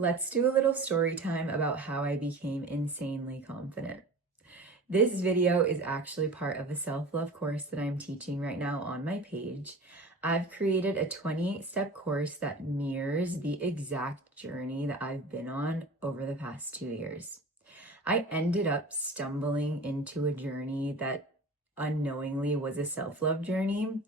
Let's do a little story time about how I became insanely confident. This video is actually part of a self-love course that I'm teaching right now on my page. I've created a 28-step course that mirrors the exact journey that I've been on over the past 2 years. I ended up stumbling into a journey that unknowingly was a self-love journey.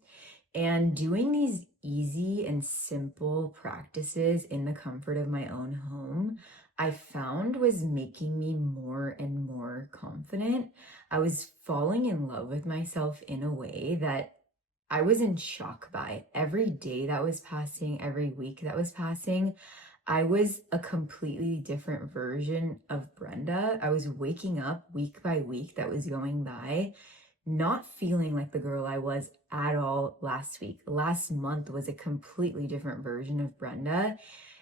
And doing these easy and simple practices in the comfort of my own home, I found was making me more and more confident. I was falling in love with myself in a way that I was in shock by. Every day that was passing, every week that was passing, I was a completely different version of Brenda. I was waking up week by week that was going by not feeling like the girl I was at all last week. Last month was a completely different version of Brenda.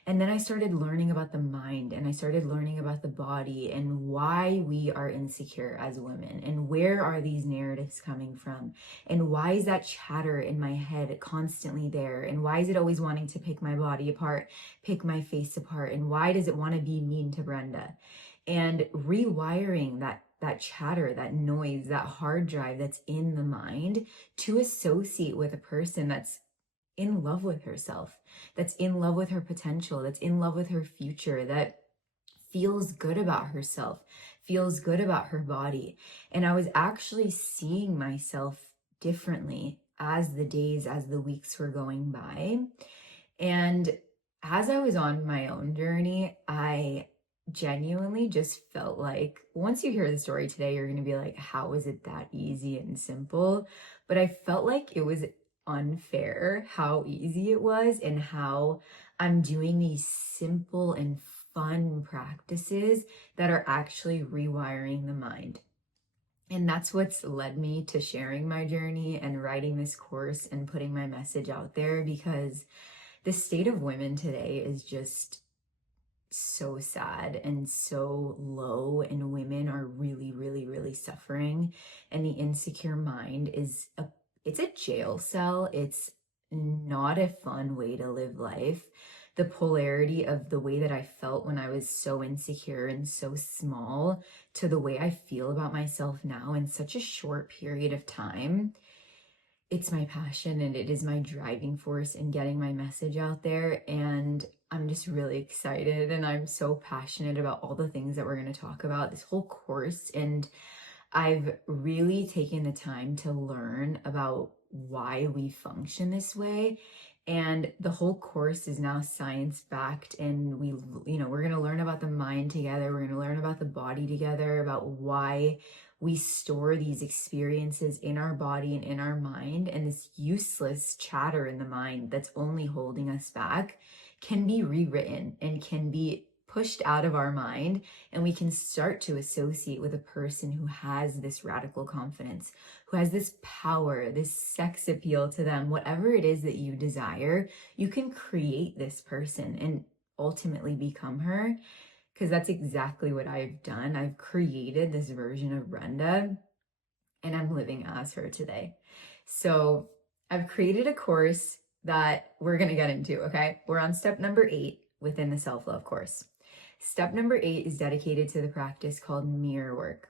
And then I started learning about the mind and I started learning about the body and why we are insecure as women and where are these narratives coming from and why is that chatter in my head constantly there and why is it always wanting to pick my body apart, pick my face apart, and why does it want to be mean to Brenda? And rewiring that chatter, that noise, that hard drive that's in the mind to associate with a person that's in love with herself, that's in love with her potential, that's in love with her future, that feels good about herself, feels good about her body. And I was actually seeing myself differently as the days, as the weeks were going by. And as I was on my own journey, I genuinely just felt like once you hear the story today, you're going to be like, how is it that easy and simple? But I felt like it was unfair how easy it was and how I'm doing these simple and fun practices that are actually rewiring the mind. And that's what's led me to sharing my journey and writing this course and putting my message out there, because the state of women today is just so sad and so low, and women are really, really, really suffering. And the insecure mind is it's a jail cell. It's not a fun way to live life. The polarity of the way that I felt when I was so insecure and so small to the way I feel about myself now in such a short period of time, it's my passion and it is my driving force in getting my message out there. And I'm just really excited and I'm so passionate about all the things that we're going to talk about this whole course. And I've really taken the time to learn about why we function this way. And the whole course is now science backed, and we're going to learn about the mind together. We're going to learn about the body together, about why we store these experiences in our body and in our mind. And this useless chatter in the mind that's only holding us back can be rewritten and can be pushed out of our mind, and we can start to associate with a person who has this radical confidence, who has this power, this sex appeal to them. Whatever it is that you desire, you can create this person and ultimately become her, because that's exactly what I've done. I've created this version of Brenda and I'm living as her today. So I've created a course that we're going to get into, okay? We're on step number 8 within the self-love course. Step number 8 is dedicated to the practice called mirror work.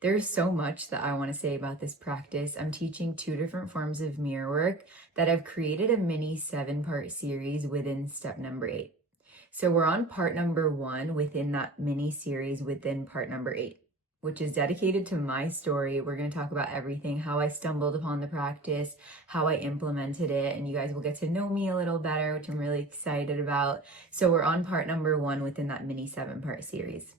There's so much that I want to say about this practice. I'm teaching 2 different forms of mirror work that I've created a mini 7-part series within step number 8. So we're on part number 1 within that mini series within part number 8, which is dedicated to my story. We're going to talk about everything, how I stumbled upon the practice, how I implemented it, and you guys will get to know me a little better, which I'm really excited about. So we're on part number 1 within that mini 7-part series.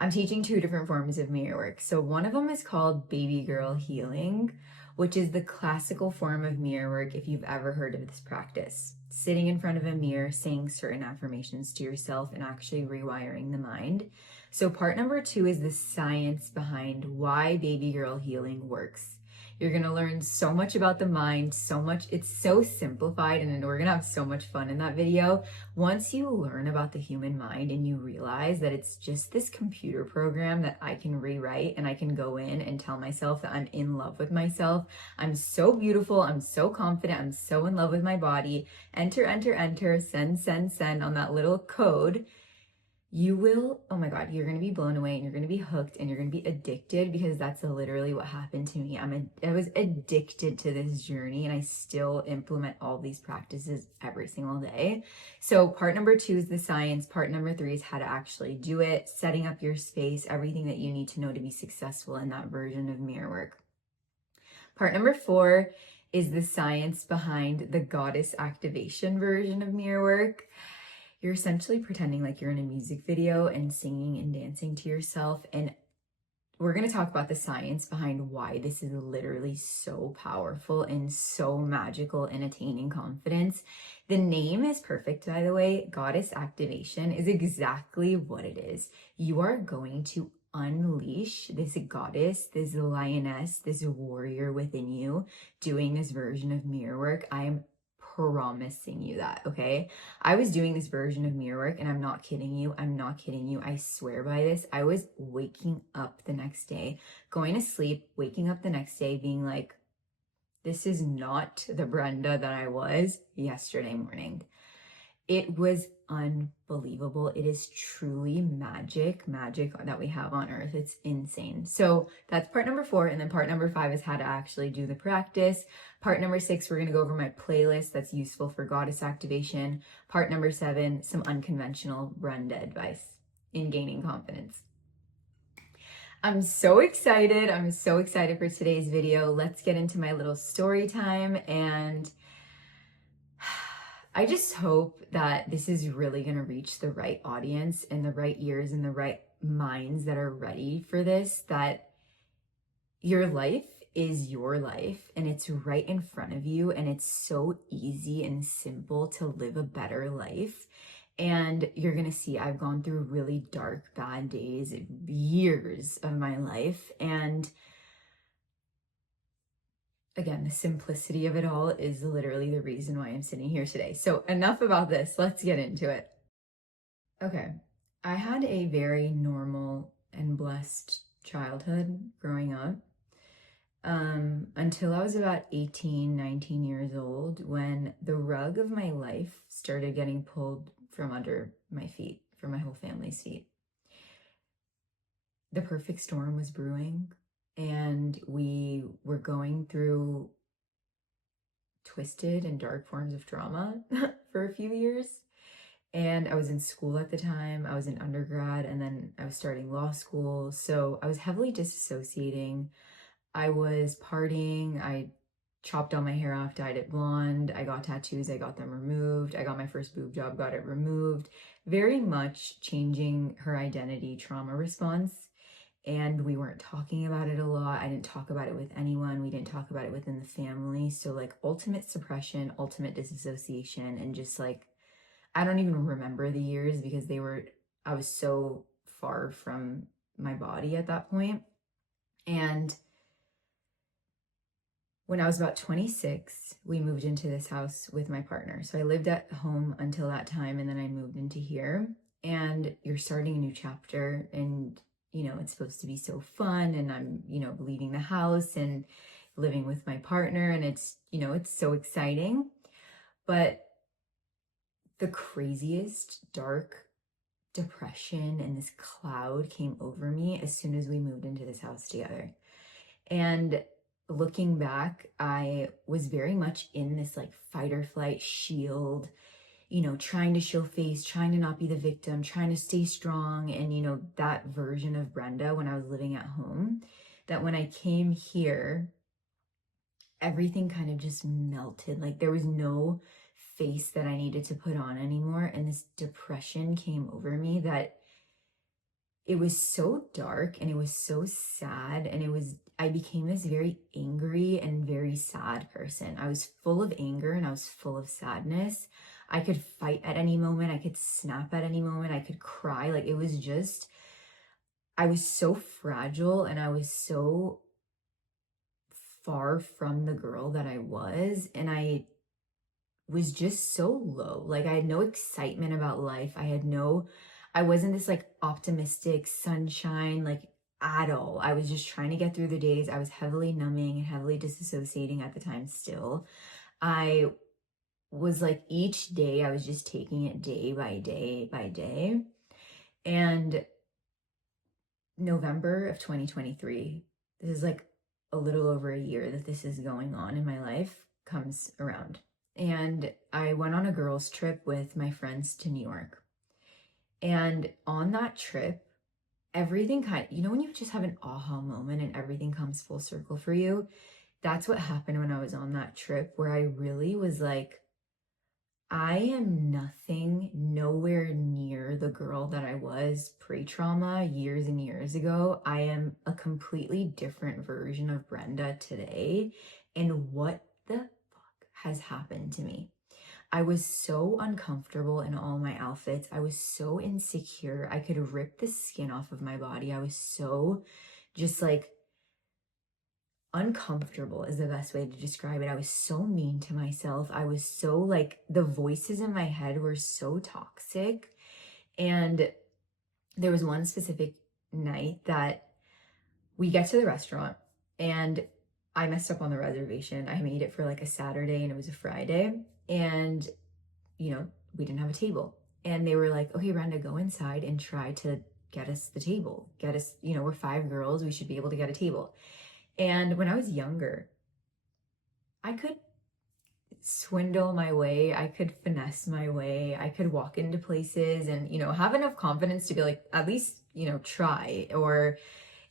I'm teaching 2 different forms of mirror work. So one of them is called baby girl healing, which is the classical form of mirror work if you've ever heard of this practice. Sitting in front of a mirror, saying certain affirmations to yourself and actually rewiring the mind. So part number 2 is the science behind why baby girl healing works. You're going to learn so much about the mind, so much. It's so simplified, and we're going to have so much fun in that video. Once you learn about the human mind and you realize that it's just this computer program that I can rewrite, and I can go in and tell myself that I'm in love with myself. I'm so beautiful. I'm so confident. I'm so in love with my body. Enter, enter, enter, send, send, send on that little code. You will, oh my God, you're going to be blown away, and you're going to be hooked, and you're going to be addicted, because that's literally what happened to me. I was addicted to this journey, and I still implement all these practices every single day. So part number 2 is the science. Part number 3 is how to actually do it, setting up your space, everything that you need to know to be successful in that version of mirror work. Part number 4 is the science behind the goddess activation version of mirror work. You're essentially pretending like you're in a music video and singing and dancing to yourself. And we're going to talk about the science behind why this is literally so powerful and so magical in attaining confidence. The name is perfect, by the way. Goddess activation is exactly what it is. You are going to unleash this goddess, this lioness, this warrior within you doing this version of mirror work. I am promising you that, okay? I was doing this version of mirror work, and I'm not kidding you. I'm not kidding you. I swear by this. I was waking up the next day, going to sleep, waking up the next day, being like, this is not the Brenda that I was yesterday morning. It was unbelievable. It is truly magic that we have on earth. It's insane. So that's part number 4. And then part number 5 is how to actually do the practice. Part number 6, we're going to go over my playlist that's useful for goddess activation. Part number 7, some unconventional Brenda advice in gaining confidence. I'm so excited. I'm so excited for today's video. Let's get into my little story time, and I just hope that this is really going to reach the right audience and the right ears and the right minds that are ready for this, that your life is your life, and it's right in front of you, and it's so easy and simple to live a better life. And you're going to see I've gone through really dark, bad days, years of my life, and again, the simplicity of it all is literally the reason why I'm sitting here today. So enough about this. Let's get into it. Okay. I had a very normal and blessed childhood growing up, until I was about 18, 19 years old, when the rug of my life started getting pulled from under my feet, from my whole family's feet. The perfect storm was brewing, and we were going through twisted and dark forms of trauma for a few years. And I was in school at the time. I was in undergrad, and then I was starting law school. So I was heavily disassociating. I was partying. I chopped all my hair off, dyed it blonde. I got tattoos. I got them removed. I got my first boob job, got it removed. Very much changing her identity trauma response. And we weren't talking about it a lot. I didn't talk about it with anyone. We didn't talk about it within the family. So like ultimate suppression, ultimate disassociation, and just like, I don't even remember the years, because I was so far from my body at that point. And when I was about 26, we moved into this house with my partner. So I lived at home until that time, and then I moved into here. And you're starting a new chapter, and it's supposed to be so fun, and I'm, leaving the house and living with my partner, and it's so exciting. But the craziest dark depression and this cloud came over me as soon as we moved into this house together. And looking back, I was very much in this like fight or flight shield, trying to show face, trying to not be the victim, trying to stay strong. And, that version of Brenda when I was living at home, that when I came here, everything kind of just melted. Like there was no face that I needed to put on anymore. And this depression came over me that it was so dark, and it was so sad, and I became this very angry and very sad person. I was full of anger, and I was full of sadness. I could fight at any moment. I could snap at any moment. I could cry. Like it was just, I was so fragile, and I was so far from the girl that I was, and I was just so low. Like I had no excitement about life. I wasn't this like optimistic sunshine, like at all. I was just trying to get through the days. I was heavily numbing and heavily disassociating at the time still. I was like each day I was just taking it day by day by day. And November of 2023, this is like a little over a year that this is going on in my life, comes around. And I went on a girls' trip with my friends to New York. And on that trip, everything when you just have an aha moment and everything comes full circle for you, that's what happened when I was on that trip, where I really was like, I am nothing, nowhere near the girl that I was pre-trauma years and years ago. I am a completely different version of Brenda today. And what the fuck has happened to me? I was so uncomfortable in all my outfits. I was so insecure. I could rip the skin off of my body. I was so just like uncomfortable is the best way to describe it. I was so mean to myself. I was so like, the voices in my head were so toxic. And there was one specific night that we get to the restaurant and I messed up on the reservation. I made it for like a Saturday and it was a Friday. And, we didn't have a table. And they were like, okay, Brenda, go inside and try to get us the table. Get us, we're 5 girls. We should be able to get a table. And when I was younger, I could swindle my way. I could finesse my way. I could walk into places and, have enough confidence to be like, at least, try or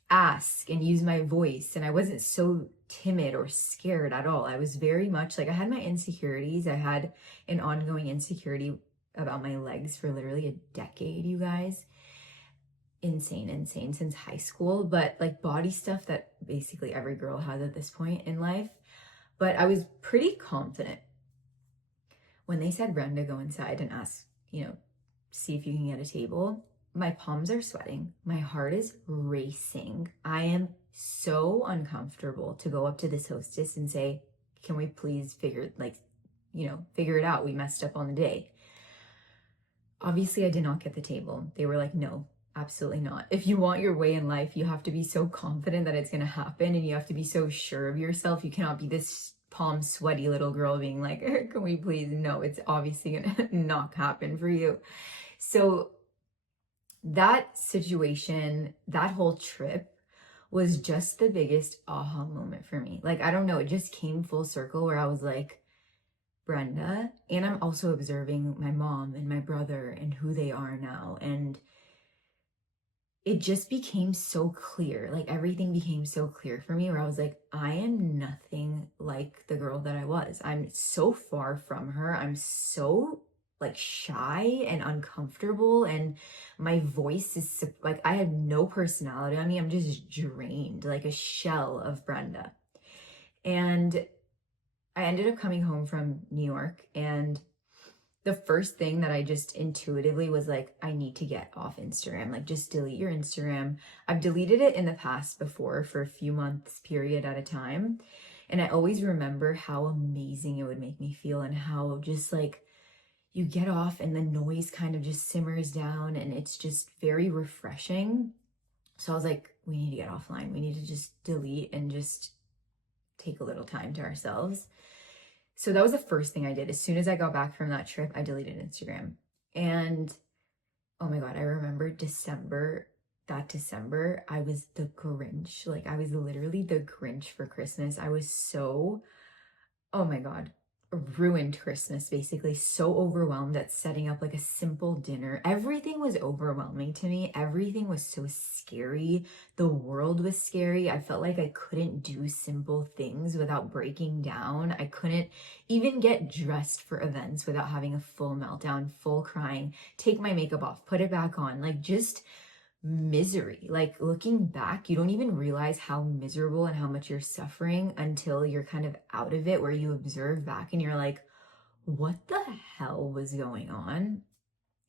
ask and use my voice. And I wasn't so timid or scared at all. I was very much like, I had my insecurities. I had an ongoing insecurity about my legs for literally a decade, you guys. Insane since high school, but like body stuff that basically every girl has at this point in life. But I was pretty confident when they said, Brenda, go inside and ask, see if you can get a table. My palms are sweating. My heart is racing. I am so uncomfortable to go up to this hostess and say, can we please figure it out? We messed up on the day. Obviously, I did not get the table. They were like, no, absolutely not. If you want your way in life, you have to be so confident that it's going to happen and you have to be so sure of yourself. You cannot be this palm sweaty little girl being like, can we please? No, it's obviously going to not happen for you. So that situation, that whole trip was just the biggest aha moment for me. Like, I don't know, it just came full circle where I was like, Brenda, and I'm also observing my mom and my brother and who they are now. And it just became so clear, like everything became so clear for me where I was like, I am nothing like the girl that I was. I'm so far from her. I'm so like shy and uncomfortable, and my voice is like, I have no personality on me. I'm just drained, like a shell of Brenda. And I ended up coming home from New York, and the first thing that I just intuitively was like, I need to get off Instagram. Like, just delete your Instagram. I've deleted it in the past before for a few months period at a time. And I always remember how amazing it would make me feel and how just like you get off and the noise kind of just simmers down and it's just very refreshing. So I was like, we need to get offline. We need to just delete and just take a little time to ourselves. So that was the first thing I did. As soon as I got back from that trip, I deleted Instagram. And oh my God, I remember that December, I was the Grinch. Like, I was literally the Grinch for Christmas. I was so, oh my God, ruined Christmas, basically. So overwhelmed at setting up like a simple dinner. Everything was overwhelming to me. Everything was so scary. The world was scary. I felt like I couldn't do simple things without breaking down. I couldn't even get dressed for events without having a full meltdown, full crying, take my makeup off, put it back on, like just misery. Like, looking back, you don't even realize how miserable and how much you're suffering until you're kind of out of it, where you observe back and you're like, what the hell was going on?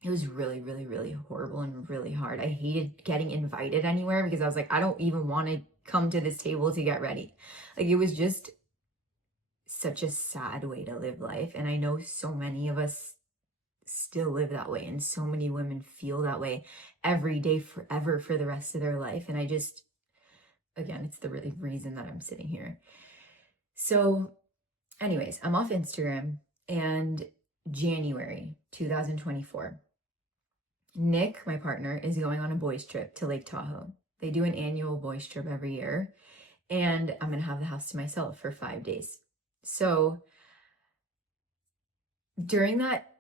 It was really, really, really horrible and really hard. I hated getting invited anywhere because I was like, I don't even want to come to this table to get ready. Like, it was just such a sad way to live life. And I know so many of us still live that way, and so many women feel that way every day forever for the rest of their life. And I just, again, it's the really reason that I'm sitting here. So anyways, I'm off Instagram, and January 2024, Nick, my partner, is going on a boys trip to Lake Tahoe. They do an annual boys trip every year, and I'm going to have the house to myself for 5 days. So during that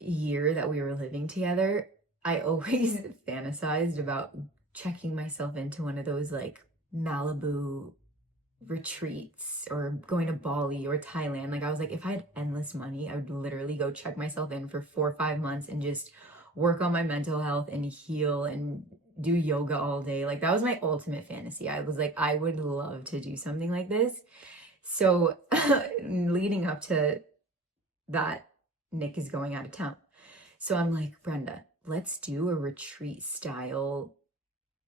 year that we were living together, I always fantasized about checking myself into one of those like Malibu retreats or going to Bali or Thailand. Like, I was like, if I had endless money, I would literally go check myself in for 4 or 5 months and just work on my mental health and heal and do yoga all day. Like, that was my ultimate fantasy. I was like, I would love to do something like this. So leading up to that, Nick is going out of town. So I'm like, Brenda, let's do a retreat style.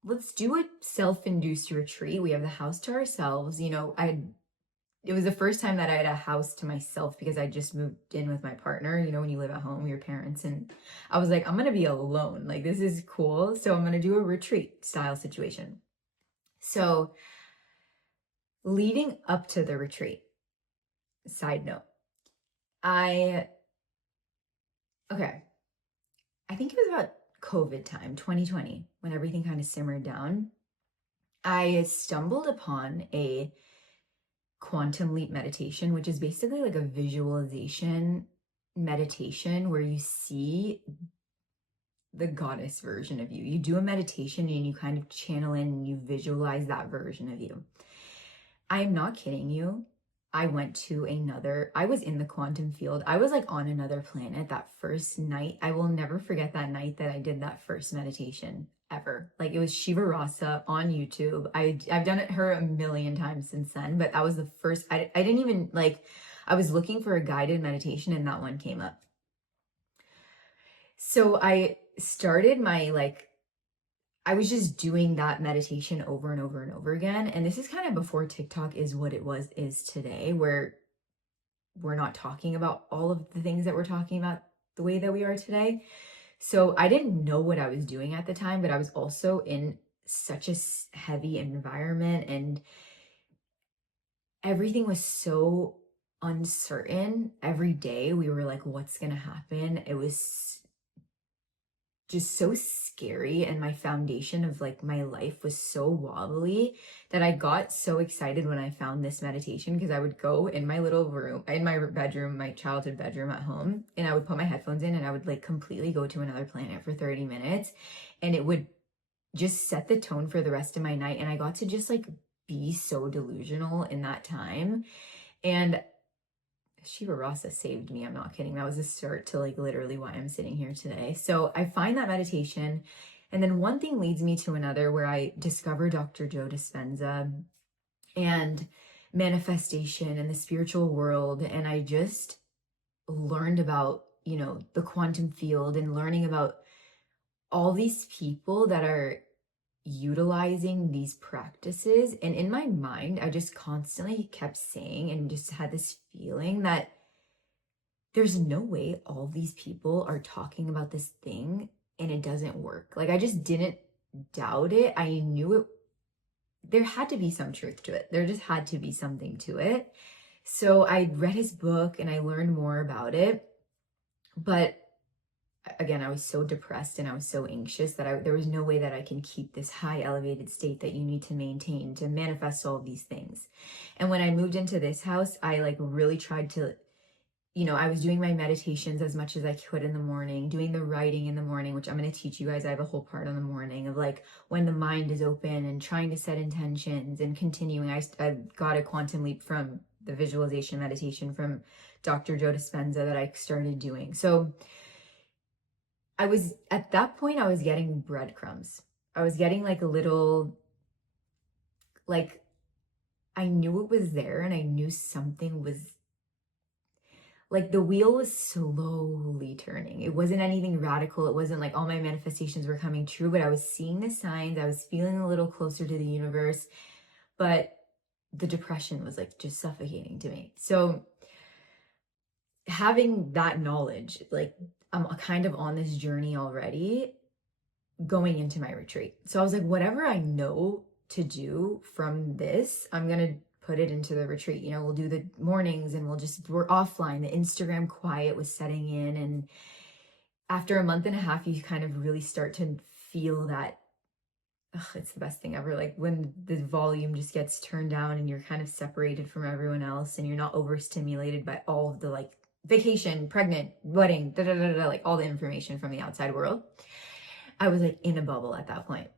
Let's do a self-induced retreat. We have the house to ourselves. You know, it was the first time that I had a house to myself because I just moved in with my partner. You know, when you live at home, your parents, and I was like, I'm going to be alone. Like, this is cool. So I'm going to do a retreat style situation. So leading up to the retreat, side note, I think it was about COVID time, 2020, when everything kind of simmered down. I stumbled upon a quantum leap meditation, which is basically like a visualization meditation where you see the goddess version of you. You do a meditation and you kind of channel in and you visualize that version of you. I am not kidding you. I was in the quantum field. I was like on another planet that first night. I will never forget that night that I did that first meditation ever. Like, it was Shiva Rasa on YouTube. I've done it her a million times since then, but that was the first. I didn't even like, I was looking for a guided meditation and that one came up. So I started I was just doing that meditation over and over and over again. And this is kind of before TikTok is what it is today, where we're not talking about all of the things that we're talking about the way that we are today. So I didn't know what I was doing at the time, but I was also in such a heavy environment and everything was so uncertain. Every day we were like, what's going to happen? It was just so scary, and my foundation of like my life was so wobbly that I got so excited when I found this meditation, because I would go in my little room, in my bedroom, my childhood bedroom at home, and I would put my headphones in and I would like completely go to another planet for 30 minutes, and it would just set the tone for the rest of my night. And I got to just like be so delusional in that time. And Shiva Rasa saved me. I'm not kidding. That was a start to like literally why I'm sitting here today. So I find that meditation, and then one thing leads me to another, where I discover Dr. Joe Dispenza and manifestation and the spiritual world. And I just learned about, you know, the quantum field and learning about all these people that are utilizing these practices. And in my mind, I just constantly kept saying and just had this feeling that there's no way all these people are talking about this thing and it doesn't work. Like, I just didn't doubt it. I knew it. There had to be some truth to it. There just had to be something to it. So I read his book and I learned more about it. But again, I was so depressed and I was so anxious that there was no way that I can keep this high elevated state that you need to maintain to manifest all of these things. And when I moved into this house, I like really tried to, you know, I was doing my meditations as much as I could in the morning, doing the writing in the morning, which I'm going to teach you guys. I have a whole part on the morning of like when the mind is open and trying to set intentions and continuing. I got a quantum leap from the visualization meditation from Dr. Joe Dispenza that I started doing. So at that point, I was getting breadcrumbs. I was getting like a little, like, I knew it was there and I knew something was, like, the wheel was slowly turning. It wasn't anything radical. It wasn't like all my manifestations were coming true, but I was seeing the signs. I was feeling a little closer to the universe. but the depression was like just suffocating to me. So having that knowledge, like I'm kind of on this journey already going into my retreat. So I was like, whatever I know to do from this, I'm going to put it into the retreat. We'll do the mornings and we're offline. The Instagram quiet was setting in. And after a month and a half, you kind of really start to feel that, it's the best thing ever. Like when the volume just gets turned down and you're kind of separated from everyone else and you're not overstimulated by all of the like vacation, pregnant, wedding, like all the information from the outside world. I was like in a bubble at that point.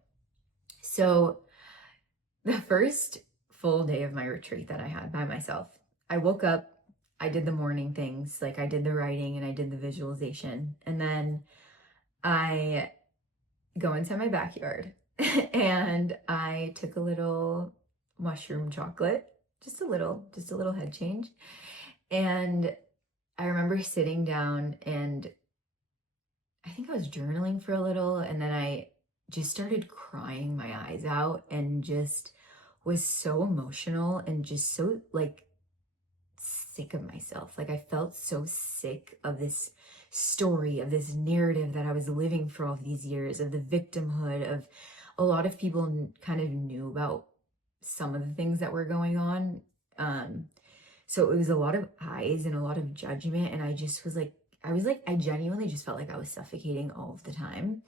So the first full day of my retreat that I had by myself, I woke up, I did the morning things, like I did the writing and I did the visualization. And then I go into my backyard and I took a little mushroom chocolate, just a little head change. And I remember sitting down and I think I was journaling for a little, and then I just started crying my eyes out and just was so emotional and just so like sick of myself. Like I felt so sick of this story, of this narrative that I was living for all these years, of the victimhood, of a lot of people kind of knew about some of the things that were going on. So it was a lot of eyes and a lot of judgment. And I just was like, I genuinely just felt like I was suffocating all of the time.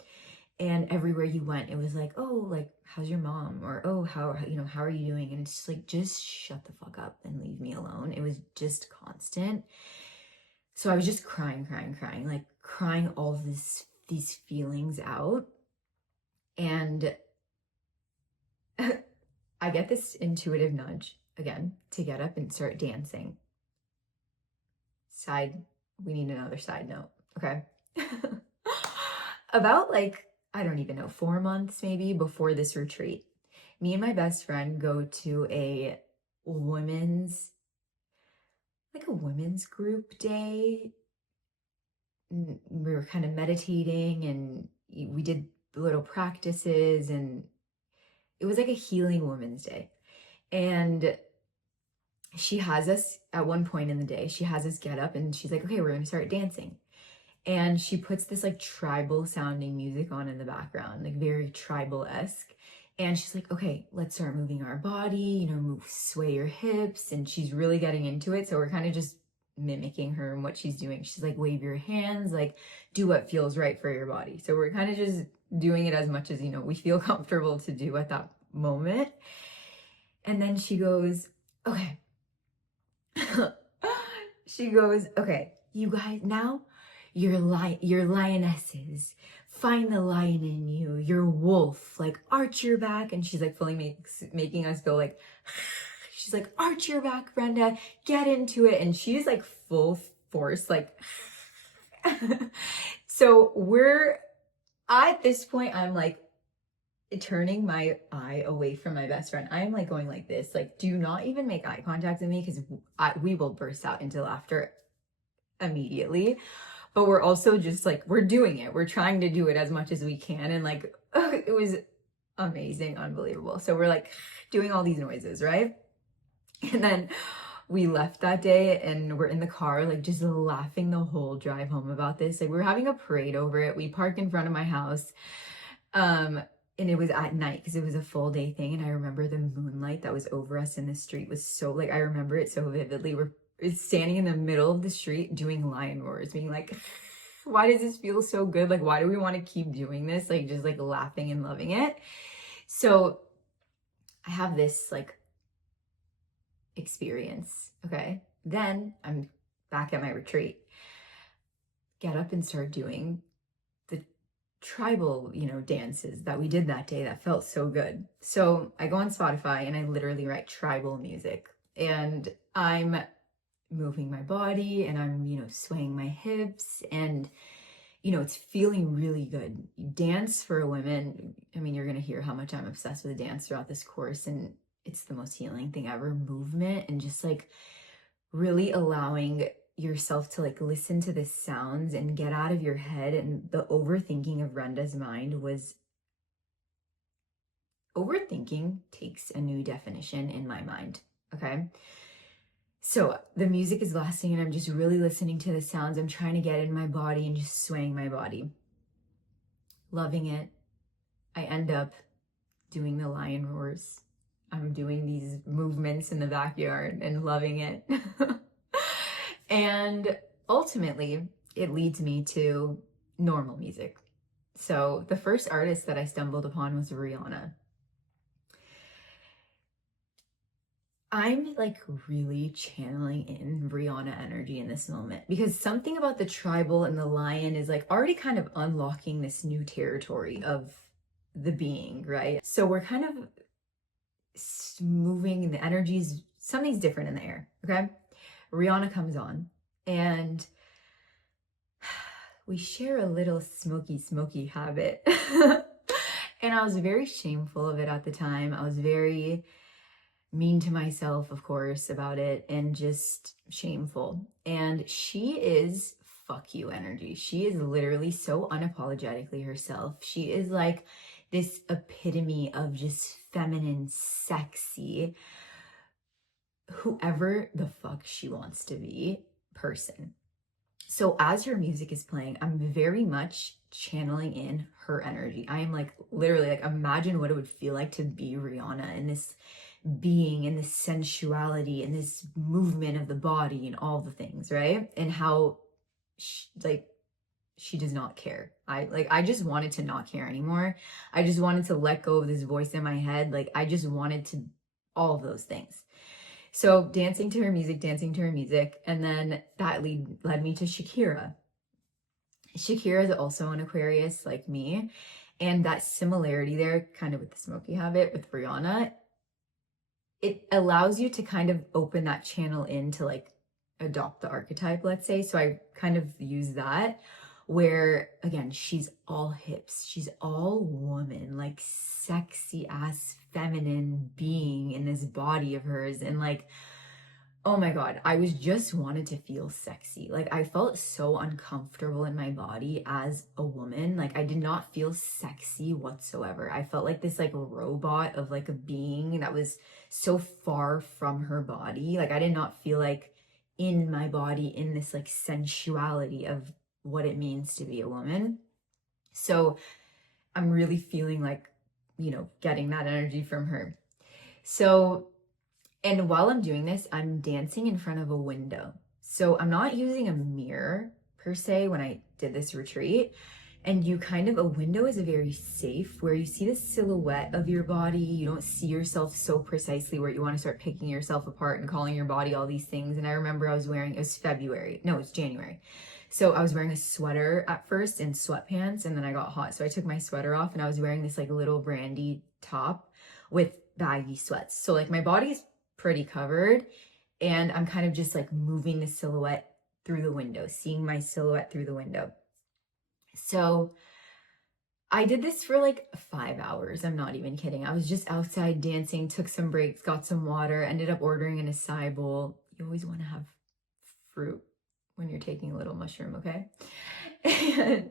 And everywhere you went, it was like, oh, like, how's your mom? Or, oh, how are you doing? And it's just like, just shut the fuck up and leave me alone. It was just constant. So I was just crying, like crying all of these feelings out. And I get this intuitive nudge again to get up and start dancing. We need another side note. Okay. About like, I don't even know, 4 months maybe before this retreat, me and my best friend go to a women's group day. We were kind of meditating and we did little practices, and it was like a healing women's day. And she has us at one point in the day, she has us get up and she's like, okay, we're going to start dancing. And she puts this like tribal sounding music on in the background, like very tribal-esque. And she's like, okay, let's start moving our body, sway your hips. And she's really getting into it. So we're kind of just mimicking her and what she's doing. She's like, wave your hands, like do what feels right for your body. So we're kind of just doing it as much as, we feel comfortable to do at that moment. And then she goes, okay. She goes, okay, you guys, now you're lionesses. Find the lion in you. You're wolf. Like, arch your back. And she's like fully making us go like, she's like, arch your back, Brenda. Get into it. And she's like full force, like. So at this point, I'm like turning my eye away from my best friend. I'm like going like this, like, do not even make eye contact with me because we will burst out into laughter immediately. But we're also just like, we're doing it. We're trying to do it as much as we can. And like, it was amazing, unbelievable. So we're like doing all these noises, right? And then we left that day and we're in the car, like just laughing the whole drive home about this. Like we were having a parade over it. We parked in front of my house. And it was at night because it was a full day thing. And I remember the moonlight that was over us in the street was so like, I remember it so vividly. We're standing in the middle of the street doing lion roars, being like, why does this feel so good? Like, why do we want to keep doing this? Like, just like laughing and loving it. So I have this like experience. Okay. Then I'm back at my retreat. Get up and start doing the tribal, dances that we did that day that felt so good. So I go on Spotify and I literally write tribal music and I'm moving my body and I'm, swaying my hips and, it's feeling really good. Dance for women. I mean, you're going to hear how much I'm obsessed with dance throughout this course, and it's the most healing thing ever. Movement and just like really allowing yourself to like listen to the sounds and get out of your head. And the overthinking of Brenda's mind was overthinking takes a new definition in my mind, okay? So the music is lasting and I'm just really listening to the sounds. I'm trying to get in my body and just swaying my body. Loving it. I end up doing the lion roars. I'm doing these movements in the backyard and loving it. And ultimately, it leads me to normal music. So the first artist that I stumbled upon was Rihanna. I'm like really channeling in Rihanna energy in this moment because something about the tribal and the lion is like already kind of unlocking this new territory of the being, right? So we're kind of moving and the energies, something's different in the air, okay? Rihanna comes on and we share a little smoky habit. And I was very shameful of it at the time. I was very mean to myself, of course, about it and just shameful. And she is fuck you energy. She is literally so unapologetically herself. She is like this epitome of just feminine, sexy, whoever the fuck she wants to be person. So as her music is playing, I'm very much channeling in her energy. I am like literally like imagine what it would feel like to be Rihanna in this being and this sensuality and this movement of the body and all the things, right? And how she does not care. I just wanted to not care anymore. I just wanted to let go of this voice in my head. Like I just wanted to all of those things. So dancing to her music, and then that led me to Shakira. Shakira is also an Aquarius like me, and that similarity there, kind of with the smoky habit with Rihanna, it allows you to kind of open that channel in to like adopt the archetype, let's say. So I kind of use that where again, she's all hips, she's all woman, like sexy ass feminine being in this body of hers. And like, oh my God, I was just wanted to feel sexy. Like I felt so uncomfortable in my body as a woman. Like I did not feel sexy whatsoever. I felt like this like robot of like a being that was so far from her body. Like I did not feel like in my body in this like sensuality of what it means to be a woman. So I'm really feeling like, you know, getting that energy from her. So and while I'm doing this, I'm dancing in front of a window. So I'm not using a mirror per se when I did this retreat. And you kind of, a window is a very safe where you see the silhouette of your body. You don't see yourself so precisely where you want to start picking yourself apart and calling your body all these things. And I remember I was wearing, it was January. So I was wearing a sweater at first and sweatpants, and then I got hot. So I took my sweater off and I was wearing this like little brandy top with baggy sweats. So like my body's pretty covered and I'm kind of just like moving the silhouette through the window, seeing my silhouette through the window. So I did this for like 5 hours. I'm not even kidding. I was just outside dancing, took some breaks, got some water, ended up ordering an acai bowl. You always want to have fruit when you're taking a little mushroom, okay? And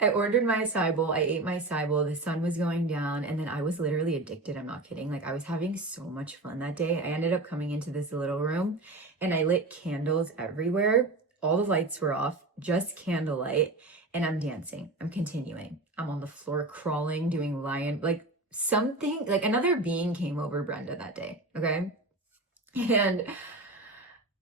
I ordered my acai bowl. I ate my acai bowl. The sun was going down and then I was literally addicted. I'm not kidding. Like I was having so much fun that day. I ended up coming into this little room and I lit candles everywhere. All the lights were off, just candlelight. And I'm dancing. I'm continuing. I'm on the floor crawling, doing lion, like something, like another being came over Brenda that day. Okay. And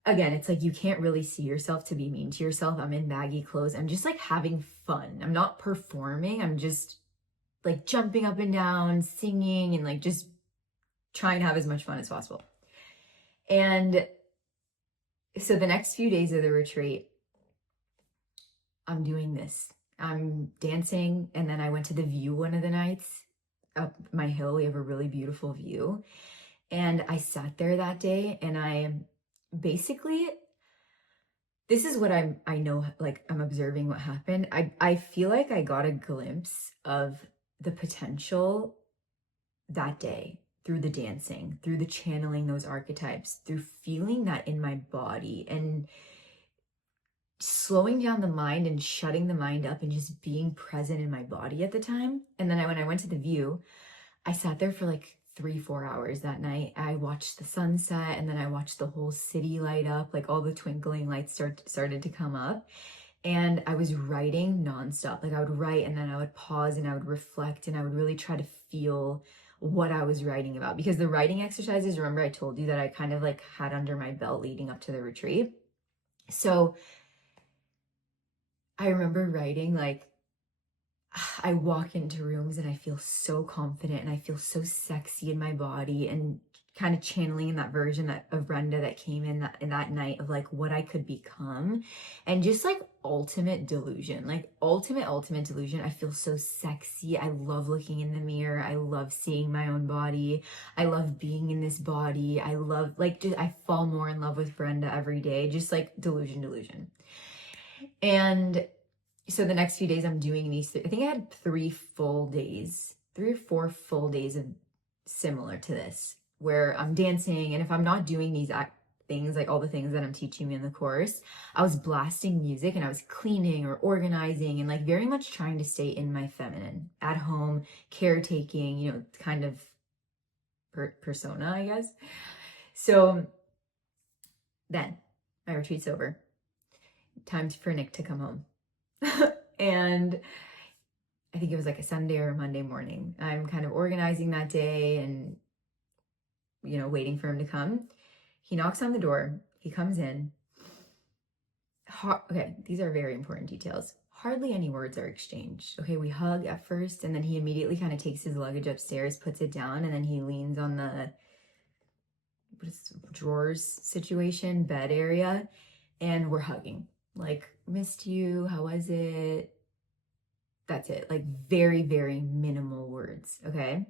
again, it's like you can't really see yourself to be mean to yourself. I'm in baggy clothes. I'm just like having fun. I'm not performing. I'm just like jumping up and down, singing, and like just trying to have as much fun as possible. And so the next few days of the retreat, I'm doing this. I'm dancing, and then I went to the view one of the nights up my hill. We have a really beautiful view. And I sat there that day and I basically, this is what I know, like I'm observing what happened. I feel like I got a glimpse of the potential that day through the dancing, through the channeling those archetypes, through feeling that in my body and slowing down the mind and shutting the mind up and just being present in my body at the time. And then when I went to the view, I sat there for like 3-4 hours that night. I watched the sunset, and then I watched the whole city light up, like all the twinkling lights started to come up. And I was writing nonstop. Like I would write and then I would pause and I would reflect and I would really try to feel what I was writing about. Because the writing exercises, remember I told you that I kind of like had under my belt leading up to the retreat. So I remember writing, like, I walk into rooms and I feel so confident and I feel so sexy in my body, and kind of channeling in that version of Brenda that came in that night of like what I could become, and just like ultimate delusion, like ultimate delusion. I feel so sexy. I love looking in the mirror. I love seeing my own body. I love being in this body. I love like just, I fall more in love with Brenda every day. Just like delusion. And so the next few days I'm doing these, I think I had 3 or 4 full days of similar to this, where I'm dancing. And if I'm not doing these things, like all the things that I'm teaching in the course, I was blasting music and I was cleaning or organizing and like very much trying to stay in my feminine, at home, caretaking, you know, kind of persona, I guess. So then my retreat's over. Time for Nick to come home. And I think it was like a Sunday or a Monday morning. I'm kind of organizing that day and, you know, waiting for him to come. He knocks on the door. He comes in. Okay, these are very important details. Hardly any words are exchanged. Okay, we hug at first, and then he immediately kind of takes his luggage upstairs, puts it down, and then he leans on the drawers situation, bed area, and we're hugging. Like, missed you, how was it? That's it. Like very, very minimal words. Okay.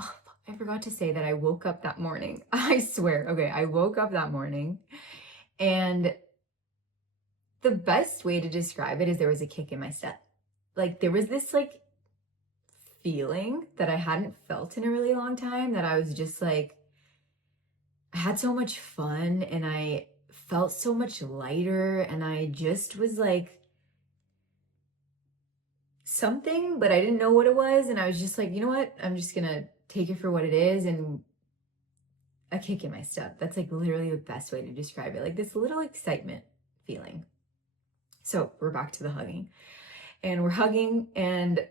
Oh, I forgot to say that I woke up that morning. I swear. Okay. I woke up that morning, and the best way to describe it is there was a kick in my step. Like there was this like feeling that I hadn't felt in a really long time, that I was just like, I had so much fun and I felt so much lighter, and I just was like, something, but I didn't know what it was. And I was just like, you know what? I'm just going to take it for what it is. And a kick in my step. That's like literally the best way to describe it. Like this little excitement feeling. So we're back to the hugging, and we're hugging. And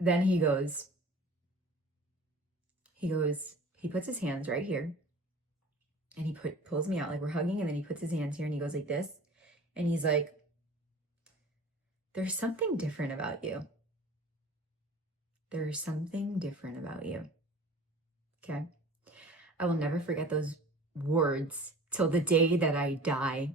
then he puts his hands right here, and he pulls me out. Like we're hugging, and then he puts his hands here and he goes like this. And he's like, there's something different about you. There's something different about you. Okay. I will never forget those words till the day that I die.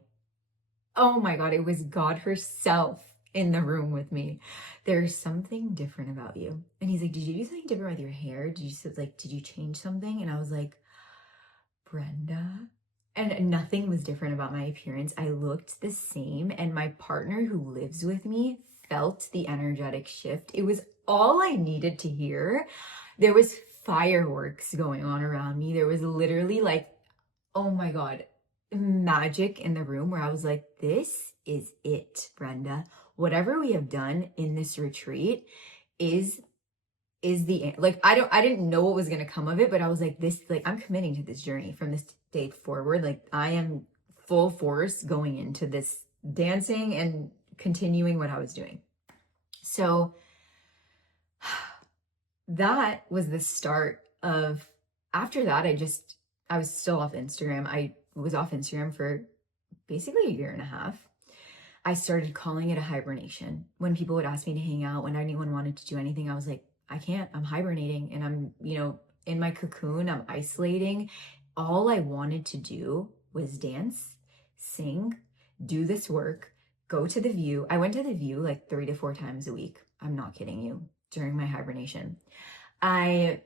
Oh my God, it was God herself in the room with me. There's something different about you. And he's like, did you do something different with your hair? Did you change something? And I was like, Brenda. And nothing was different about my appearance. I looked the same. And my partner who lives with me felt the energetic shift. It was all I needed to hear. There was fireworks going on around me. There was literally like, oh my God, magic in the room, where I was like, this is it, Brenda. Whatever we have done in this retreat is the, like, I didn't know what was going to come of it, but I was like, this, like, I'm committing to this journey from this day forward. Like I am full force going into this dancing and continuing what I was doing. So that was the start of, after that, I was still off Instagram. I was off Instagram for basically a year and a half. I started calling it a hibernation. When people would ask me to hang out, when anyone wanted to do anything, I was like, I can't, I'm hibernating, and I'm, you know, in my cocoon, I'm isolating. All I wanted to do was dance, sing, do this work, go to the View. I went to the View like 3 to 4 times a week. I'm not kidding you. During my hibernation, I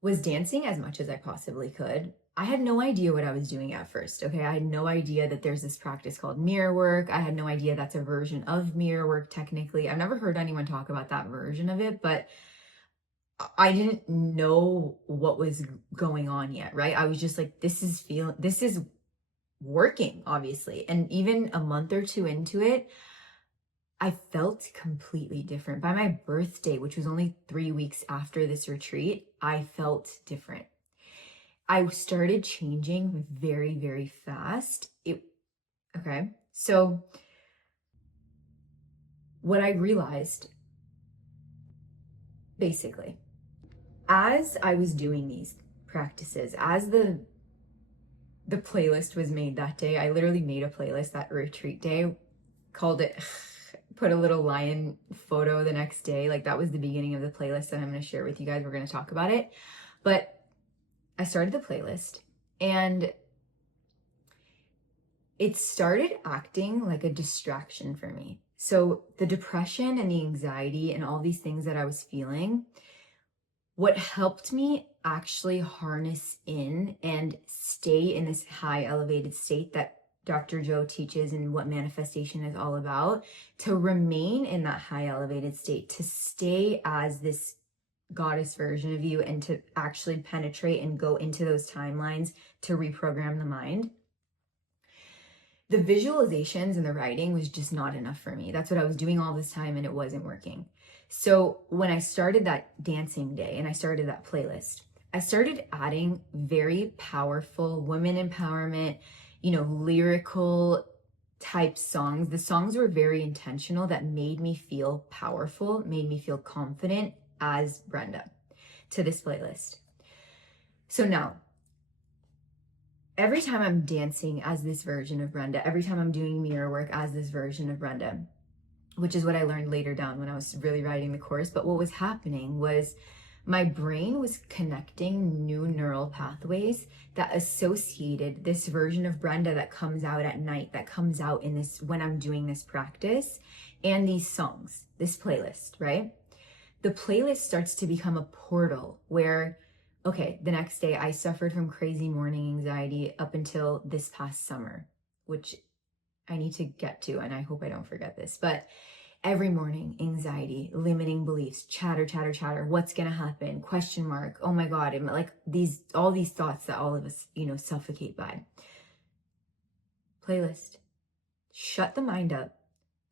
was dancing as much as I possibly could. I had no idea what I was doing at first, okay? I had no idea that there's this practice called mirror work. I had no idea that's a version of mirror work technically. I've never heard anyone talk about that version of it, but I didn't know what was going on yet, right? I was just like, this is working, obviously. And even a month or 2 into it, I felt completely different. By my birthday, which was only 3 weeks after this retreat, I felt different. I started changing very, very fast. Okay. So what I realized, basically, as I was doing these practices, as the playlist was made that day, I literally made a playlist that retreat day, called it, put a little lion photo the next day. Like, that was the beginning of the playlist that I'm going to share with you guys. We're going to talk about it. But I started the playlist, and it started acting like a distraction for me. So the depression and the anxiety and all these things that I was feeling, what helped me actually harness in and stay in this high elevated state that Dr. Joe teaches and what manifestation is all about, to remain in that high elevated state, to stay as this goddess version of you, and to actually penetrate and go into those timelines to reprogram the mind. The visualizations and the writing was just not enough for me. That's what I was doing all this time, and it wasn't working. So when I started that dancing day and I started that playlist, I started adding very powerful women empowerment, lyrical type songs. The songs were very intentional, that made me feel powerful, made me feel confident as Brenda, to this playlist. So now, every time I'm dancing as this version of Brenda, every time I'm doing mirror work as this version of Brenda, which is what I learned later down when I was really writing the course. But what was happening was my brain was connecting new neural pathways that associated this version of Brenda that comes out at night, that comes out in this, when I'm doing this practice, and these songs, this playlist, right? The playlist starts to become a portal where, okay, the next day I suffered from crazy morning anxiety up until this past summer, which I need to get to, and I hope I don't forget this. But every morning, anxiety, limiting beliefs, chatter, chatter, chatter. What's gonna happen? Question mark. Oh my God. And like all these thoughts that all of us, suffocate by. Playlist. Shut the mind up.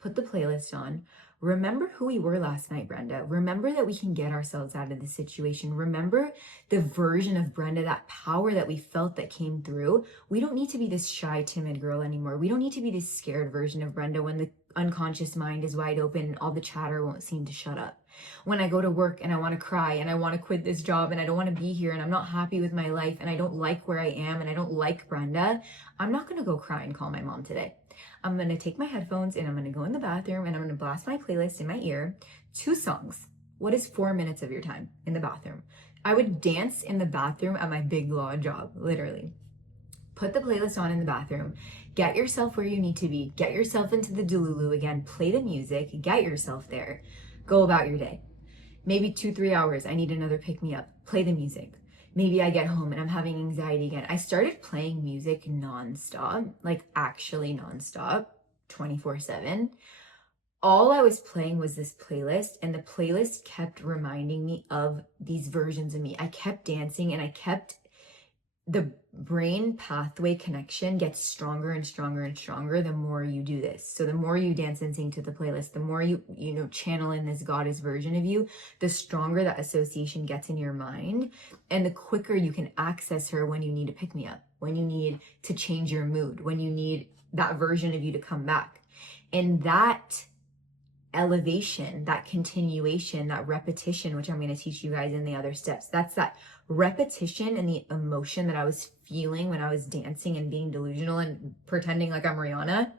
Put the playlist on. Remember who we were last night, Brenda. Remember that we can get ourselves out of the situation. Remember the version of Brenda, that power that we felt that came through. We don't need to be this shy, timid girl anymore. We don't need to be this scared version of Brenda when the unconscious mind is wide open and all the chatter won't seem to shut up. When I go to work and I want to cry and I want to quit this job and I don't want to be here and I'm not happy with my life and I don't like where I am and I don't like Brenda, I'm not going to go cry and call my mom today. I'm going to take my headphones and I'm going to go in the bathroom and I'm going to blast my playlist in my ear. 2 songs. What is 4 minutes of your time in the bathroom? I would dance in the bathroom at my big law job, literally. Put the playlist on in the bathroom. Get yourself where you need to be. Get yourself into the Delulu again. Play the music. Get yourself there. Go about your day. Maybe 2-3 hours. I need another pick-me-up. Play the music. Maybe I get home and I'm having anxiety again. I started playing music nonstop, like actually nonstop, 24/7. All I was playing was this playlist, and the playlist kept reminding me of these versions of me. I kept dancing, and the brain pathway connection gets stronger and stronger and stronger the more you do this. So the more you dance and sing to the playlist, the more you channel in this goddess version of you, the stronger that association gets in your mind, and the quicker you can access her when you need to pick me up, when you need to change your mood, when you need that version of you to come back. And that elevation, that continuation, that repetition, which I'm going to teach you guys in the other steps, that's that repetition and the emotion that I was feeling when I was dancing and being delusional and pretending like I'm Rihanna.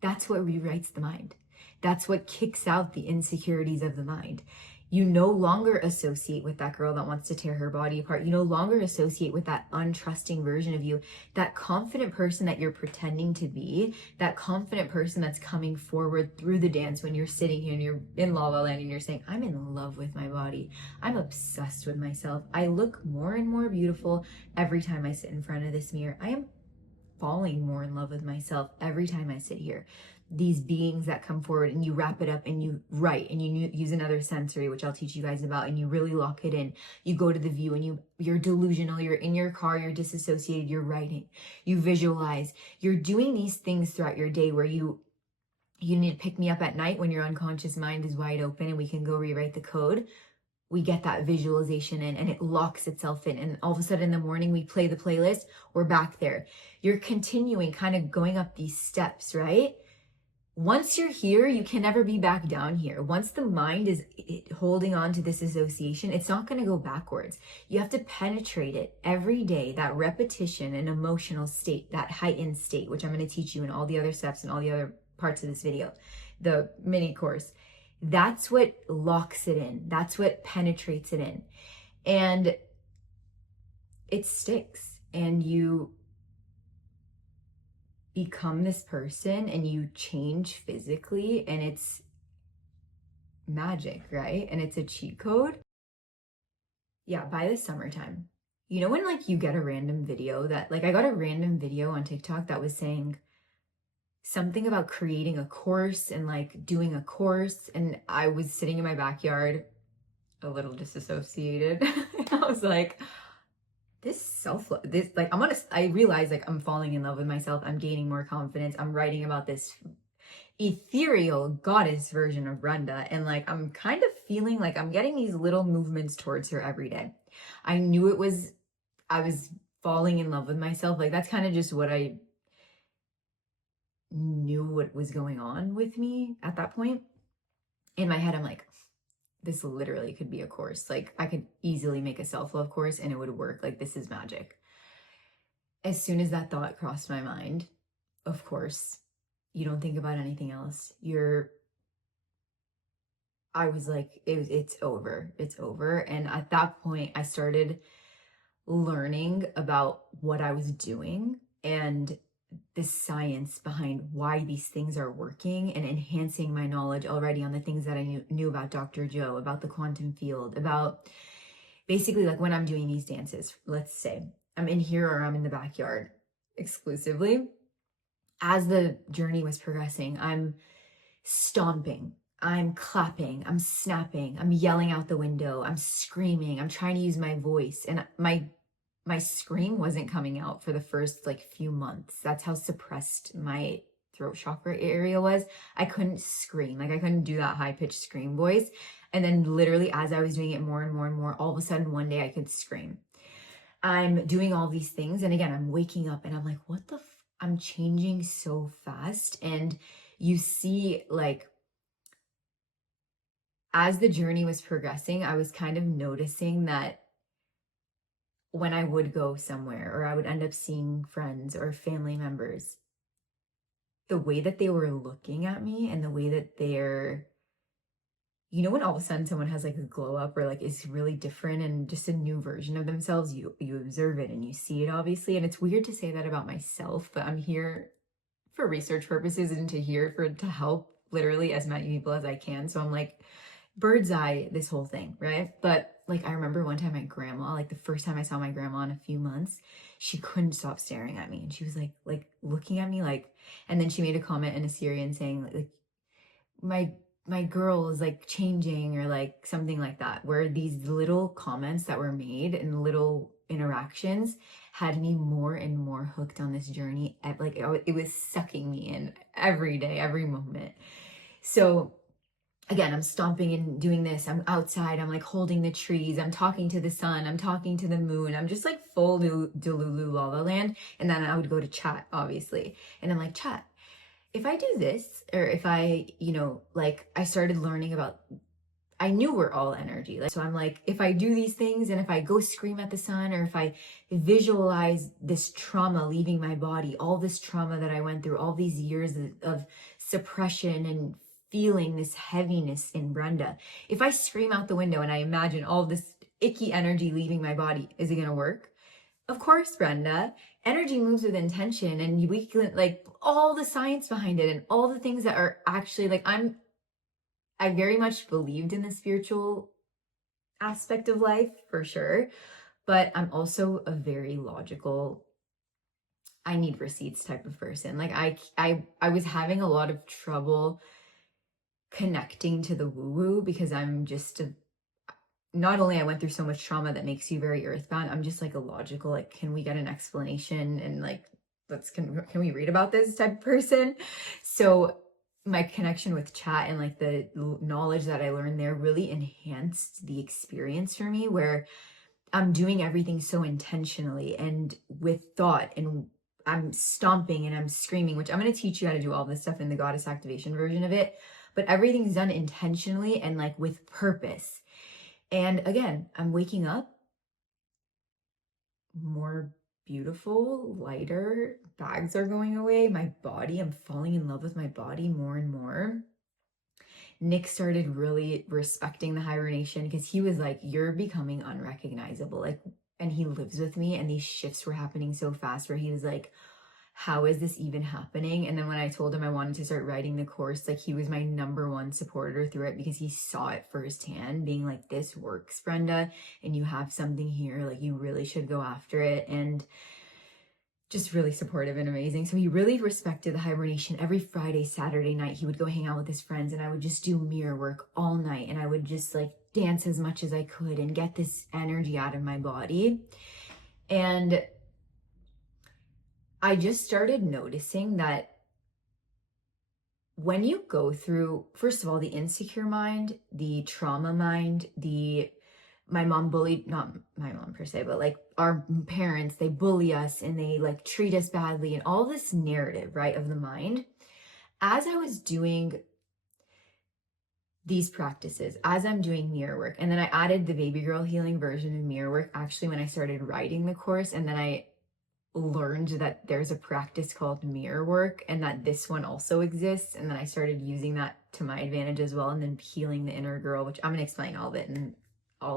That's what rewrites the mind. That's what kicks out the insecurities of the mind. You no longer associate with that girl that wants to tear her body apart. You no longer associate with that untrusting version of you, that confident person that you're pretending to be, that confident person that's coming forward through the dance when you're sitting here and you're in La La Land and you're saying, I'm in love with my body. I'm obsessed with myself. I look more and more beautiful every time I sit in front of this mirror. I am falling more in love with myself every time I sit here. These beings that come forward, and you wrap it up and you write and you use another sensory, which I'll teach you guys about, and you really lock it in. You go to the view and you're delusional, you're in your car, you're disassociated, you're writing, you visualize, you're doing these things throughout your day where you you need to pick me up at night when your unconscious mind is wide open and we can go rewrite the code. We get that visualization in and it locks itself in. And all of a sudden in the morning, we play the playlist, we're back there. You're continuing, kind of going up these steps, right? Once you're here, you can never be back down here. Once the mind is holding on to this association, it's not going to go backwards. You have to penetrate it every day, that repetition and emotional state, that heightened state, which I'm going to teach you in all the other steps and all the other parts of this video, the mini course. That's what locks it in. That's what penetrates it in. And it sticks. And you become this person and you change physically, and it's magic, right? And it's a cheat code. Yeah, by the summertime. You know when like you get a random video that, like, I got a random video on TikTok that was saying something about creating a course and like doing a course, and I was sitting in my backyard a little disassociated. I was like, this self-love, this, like, I realize like I'm falling in love with myself. I'm gaining more confidence. I'm writing about this ethereal goddess version of Brenda. And like, I'm kind of feeling like I'm getting these little movements towards her every day. I knew I was falling in love with myself. Like, that's kind of just what I knew what was going on with me at that point. In my head, I'm like, this literally could be a course. Like, I could easily make a self-love course and it would work. Like, this is magic. As soon as that thought crossed my mind, of course, you don't think about anything else. I was like, it's over. It's over. And at that point, I started learning about what I was doing and the science behind why these things are working, and enhancing my knowledge already on the things that I knew about Dr. Joe, about the quantum field, about basically like when I'm doing these dances, let's say I'm in here or I'm in the backyard exclusively. As the journey was progressing, I'm stomping, I'm clapping, I'm snapping, I'm yelling out the window, I'm screaming, I'm trying to use my voice. And my scream wasn't coming out for the first like few months. That's how suppressed my throat chakra area was. I couldn't scream. Like, I couldn't do that high-pitched scream voice. And then literally as I was doing it more and more and more, all of a sudden one day I could scream. I'm doing all these things. And again, I'm waking up and I'm like, what the I'm changing so fast. And you see, like, as the journey was progressing, I was kind of noticing that when I would go somewhere or I would end up seeing friends or family members, the way that they were looking at me and the way that they're, you know, when all of a sudden someone has like a glow up or like is really different and just a new version of themselves, you observe it and you see it, obviously. And it's weird to say that about myself, but I'm here for research purposes and to help literally as many people as I can. So I'm like, bird's eye this whole thing, right? But like, I remember one time my grandma, like the first time I saw my grandma in a few months, she couldn't stop staring at me, and she was like looking at me like, and then she made a comment in Assyrian saying like my girl is like changing, or like something like that, where these little comments that were made and little interactions had me more and more hooked on this journey. Like, it was sucking me in every day, every moment. So again, I'm stomping and doing this. I'm outside. I'm like holding the trees. I'm talking to the sun. I'm talking to the moon. I'm just like full Delulu La La Land. And then I would go to chat, obviously. And I'm like, chat, if I do this, or if I, like, I started learning about, I knew we're all energy. Like, so I'm like, if I do these things and if I go scream at the sun, or if I visualize this trauma leaving my body, all this trauma that I went through, all these years of suppression and feeling this heaviness in Brenda, if I scream out the window and I imagine all this icky energy leaving my body, is it going to work? Of course, Brenda. Energy moves with intention, and we can, like, all the science behind it and all the things that are actually like, I very much believed in the spiritual aspect of life, for sure, but I'm also a very logical, I need receipts type of person. Like, I was having a lot of trouble connecting to the woo-woo because I'm just not only I went through so much trauma that makes you very earthbound, I'm just like a logical, like, can we get an explanation, and like, can we read about this type of person? So my connection with chat and like the knowledge that I learned there really enhanced the experience for me, where I'm doing everything so intentionally and with thought, and I'm stomping and I'm screaming, which I'm going to teach you how to do all this stuff in the goddess activation version of it. But everything's done intentionally and like with purpose. And again, I'm waking up more beautiful, lighter, bags are going away. My body, I'm falling in love with my body more and more. Nick started really respecting the hibernation because he was like, you're becoming unrecognizable. Like, and he lives with me, and these shifts were happening so fast where he was like, how is this even happening? And then when I told him I wanted to start writing the course, like he was my #1 supporter through it, because he saw it firsthand, being like, this works, Brenda, and you have something here, like you really should go after it. And just really supportive and amazing. So he really respected the hibernation. Every Friday, Saturday night, he would go hang out with his friends, and I would just do mirror work all night, and I would just like dance as much as I could and get this energy out of my body. And I just started noticing that when you go through, first of all, the insecure mind, the trauma mind, my mom bullied, not my mom per se, but like our parents, they bully us and they like treat us badly, and all this narrative, right, of the mind. As I was doing these practices, as I'm doing mirror work, and then I added the baby girl healing version of mirror work actually when I started writing the course, and then I learned that there's a practice called mirror work and that this one also exists, and then I started using that to my advantage as well, and then healing the inner girl, which I'm going to explain all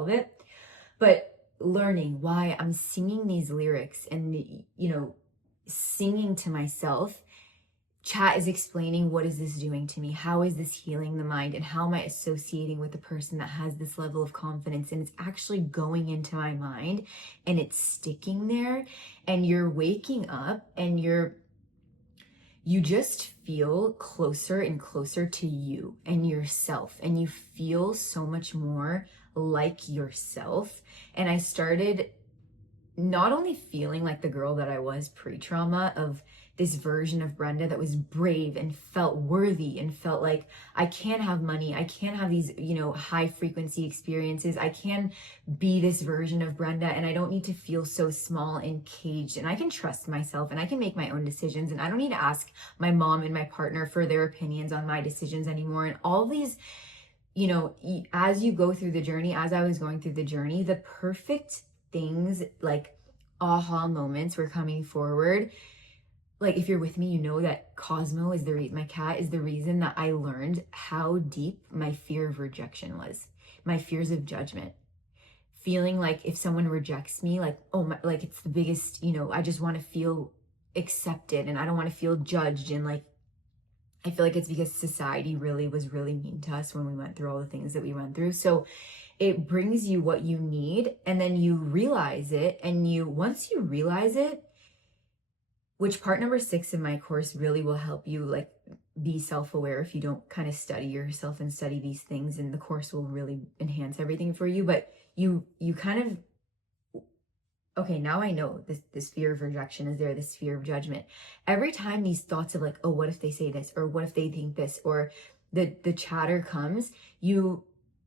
of it. But learning why I'm singing these lyrics and, you know, singing to myself. Chat is explaining, what is this doing to me? How is this healing the mind? And how am I associating with the person that has this level of confidence? And it's actually going into my mind and it's sticking there. And you're waking up and you just feel closer and closer to you and yourself. And you feel so much more like yourself. And I started not only feeling like the girl that I was pre-trauma, of this version of Brenda that was brave and felt worthy and felt like I can have money, I can have these, you know, high frequency experiences, I can be this version of Brenda, and I don't need to feel so small and caged, and I can trust myself and I can make my own decisions, and I don't need to ask my mom and my partner for their opinions on my decisions anymore. And all these, you know, as you go through the journey, as I was going through the journey, the perfect things, like aha moments, were coming forward. Like, if you're with me, you know that Cosmo is my cat is the reason that I learned how deep my fear of rejection was, my fears of judgment, feeling like if someone rejects me, like, oh my, like it's the biggest, you know, I just want to feel accepted and I don't want to feel judged. And like, I feel like it's because society was really mean to us when we went through all the things that we went through. So it brings you what you need, and then you realize it, and once you realize it, which part #6 in my course really will help you like be self-aware if you don't kind of study yourself and study these things, and the course will really enhance everything for you. But you kind of, okay, now I know this fear of rejection is there, this fear of judgment. Every time these thoughts of like, oh, what if they say this, or what if they think this, or the chatter comes, you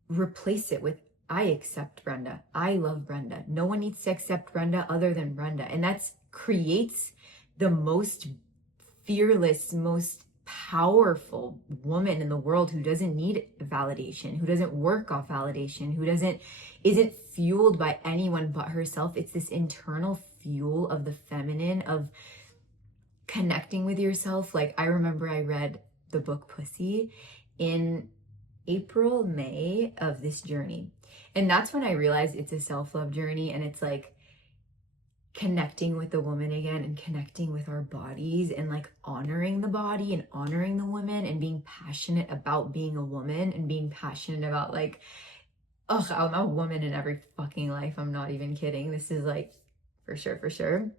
replace it with, I accept Brenda, I love Brenda, no one needs to accept Brenda other than Brenda. And that's creates the most fearless, most powerful woman in the world, who doesn't need validation, who doesn't work off validation, who isn't fueled by anyone but herself. It's this internal fuel of the feminine, of connecting with yourself. Like, I remember I read the book Pussy in April, May of this journey. And that's when I realized it's a self-love journey, and it's like connecting with the woman again, and connecting with our bodies, and like honoring the body and honoring the woman, and being passionate about being a woman, and being passionate about like, oh, I'm a woman in every fucking life. I'm not even kidding. This is like for sure.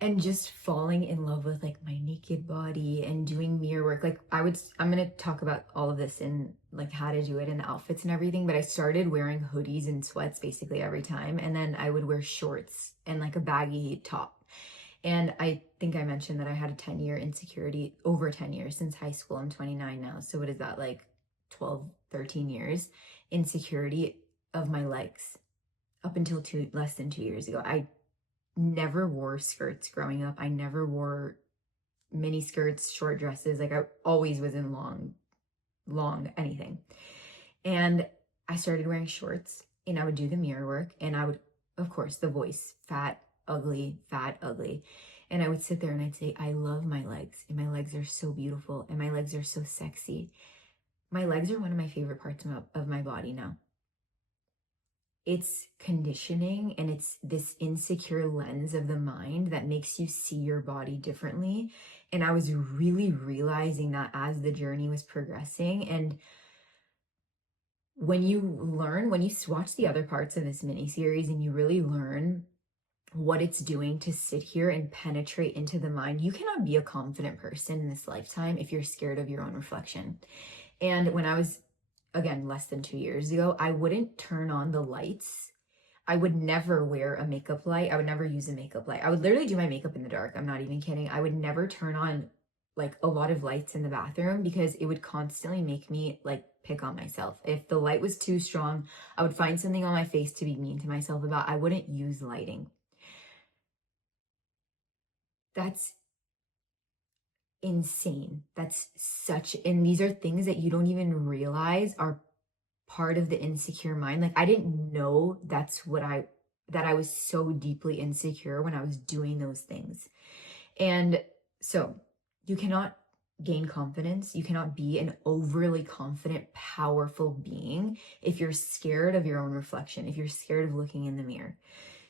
And just falling in love with like my naked body and doing mirror work. Like I'm going to talk about all of this in like how to do it and the outfits and everything. But I started wearing hoodies and sweats basically every time. And then I would wear shorts and like a baggy top. And I think I mentioned that I had a 10-year insecurity, over 10 years since high school. I'm 29 now. So what is that, like 12, 13 years? Insecurity of my legs up until less than 2 years ago. I never wore skirts growing up. I never wore mini skirts, short dresses. Like I always was in long anything. And I started wearing shorts and I would do the mirror work and I would, of course, the voice, fat, ugly, fat, ugly. And I would sit there and I'd say, I love my legs and my legs are so beautiful and my legs are so sexy. My legs are one of my favorite parts of my body now. It's conditioning and it's this insecure lens of the mind that makes you see your body differently. And I was really realizing that as the journey was progressing. And when you watch the other parts of this mini series and you really learn what it's doing to sit here and penetrate into the mind, you cannot be a confident person in this lifetime if you're scared of your own reflection. And when I was, again, less than 2 years ago, I wouldn't turn on the lights. I would never wear a makeup light. I would never use a makeup light. I would literally do my makeup in the dark. I'm not even kidding. I would never turn on like a lot of lights in the bathroom because it would constantly make me like pick on myself. If the light was too strong, I would find something on my face to be mean to myself about. I wouldn't use lighting. That's insane. And these are things that you don't even realize are part of the insecure mind. Like I didn't know that I was so deeply insecure when I was doing those things. And so you cannot gain confidence. You cannot be an overly confident, powerful being if you're scared of your own reflection, if you're scared of looking in the mirror.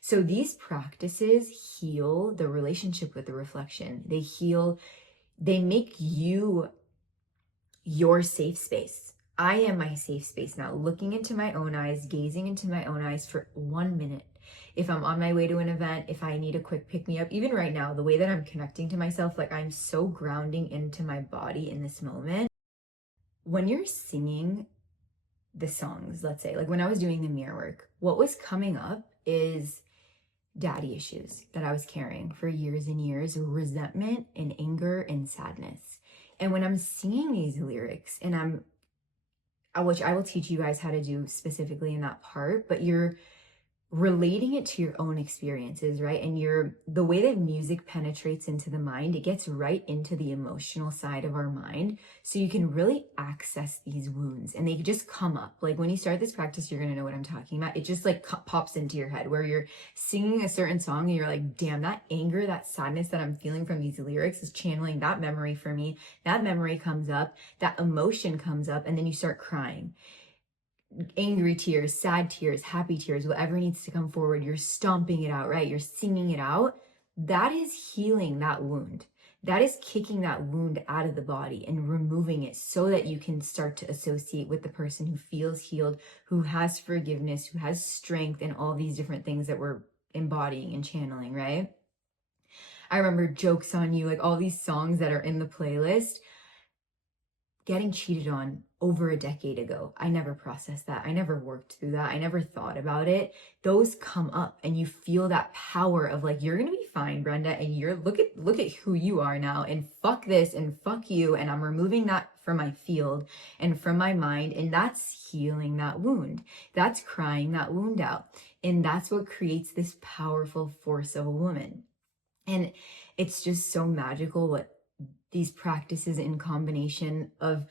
So these practices heal the relationship with the reflection. They make you your safe space. I am my safe space now, looking into my own eyes, gazing into my own eyes for 1 minute. If I'm on my way to an event, if I need a quick pick me up, even right now, the way that I'm connecting to myself, like I'm so grounding into my body in this moment. When you're singing the songs, let's say, like when I was doing the mirror work, what was coming up is daddy issues that I was carrying for years and years, resentment and anger and sadness. And when I'm singing these lyrics and which I will teach you guys how to do specifically in that part, but you're relating it to your own experiences, right? And the way that music penetrates into the mind, it gets right into the emotional side of our mind. So you can really access these wounds and they just come up. Like when you start this practice, you're going to know what I'm talking about. It just like pops into your head where you're singing a certain song and you're like, damn, that anger, that sadness that I'm feeling from these lyrics is channeling that memory for me. That memory comes up, that emotion comes up, and then you start crying. Angry tears, sad tears, happy tears, whatever needs to come forward, you're stomping it out, right? You're singing it out. That is healing that wound. That is kicking that wound out of the body and removing it so that you can start to associate with the person who feels healed, who has forgiveness, who has strength, and all these different things that we're embodying and channeling, right? I remember Jokes on You, like all these songs that are in the playlist. Getting cheated on over a decade ago. I never processed that. I never worked through that. I never thought about it. Those come up and you feel that power of like, you're going to be fine, Brenda. And look at who you are now, and fuck this and fuck you. And I'm removing that from my field and from my mind. And that's healing that wound. That's crying that wound out. And that's what creates this powerful force of a woman. And it's just so magical what these practices in combination of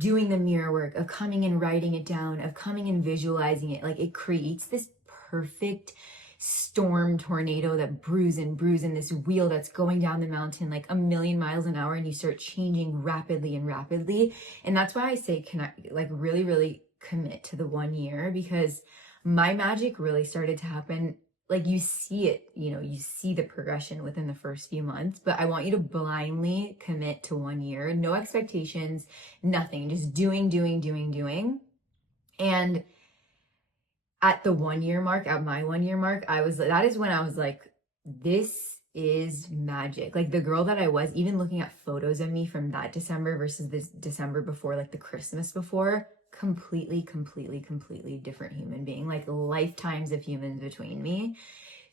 doing the mirror work, of coming and writing it down, of coming and visualizing it, like it creates this perfect storm tornado that brews and this wheel that's going down the mountain like 1,000,000 miles an hour, and you start changing rapidly and rapidly. And that's why I say connect, like really, really commit to the 1 year, because my magic really started to happen. Like you see it, you see the progression within the first few months, but I want you to blindly commit to 1 year, no expectations, nothing, just doing. And at the 1 year mark, at my 1 year mark, that is when I was like, this is magic. Like the girl that I was, even looking at photos of me from that December versus this December before, like the Christmas before, completely different human being, like lifetimes of humans between me.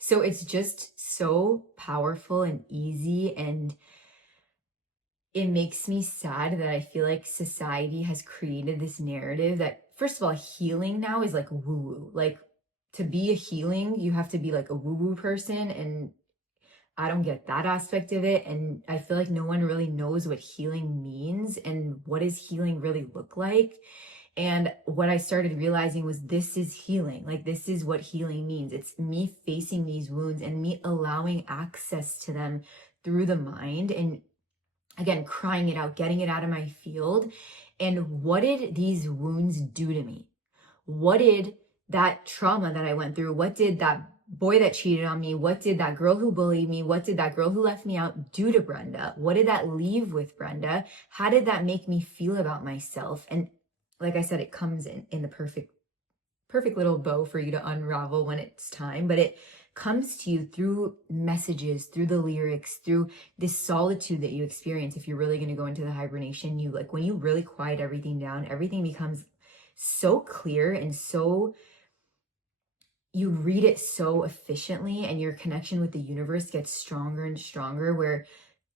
So it's just so powerful and easy, and it makes me sad that I feel like society has created this narrative that, first of all, healing now is like woo-woo. Like, to be a healing, you have to be like a woo-woo person, and I don't get that aspect of it. And I feel like no one really knows what healing means and what does healing really look like. And what I started realizing was this is healing. Like, this is what healing means. It's me facing these wounds and me allowing access to them through the mind, and again, crying it out, getting it out of my field. And what did these wounds do to me? What did that trauma that I went through, what did that boy that cheated on me, what did that girl who bullied me, what did that girl who left me out do to Brenda? What did that leave with Brenda? How did that make me feel about myself? And like I said, it comes in the perfect little bow for you to unravel when it's time, but it comes to you through messages, through the lyrics, through this solitude that you experience. If you're really going to go into the hibernation, you like, when you really quiet everything down, everything becomes so clear, and so you read it so efficiently, and your connection with the universe gets stronger and stronger, where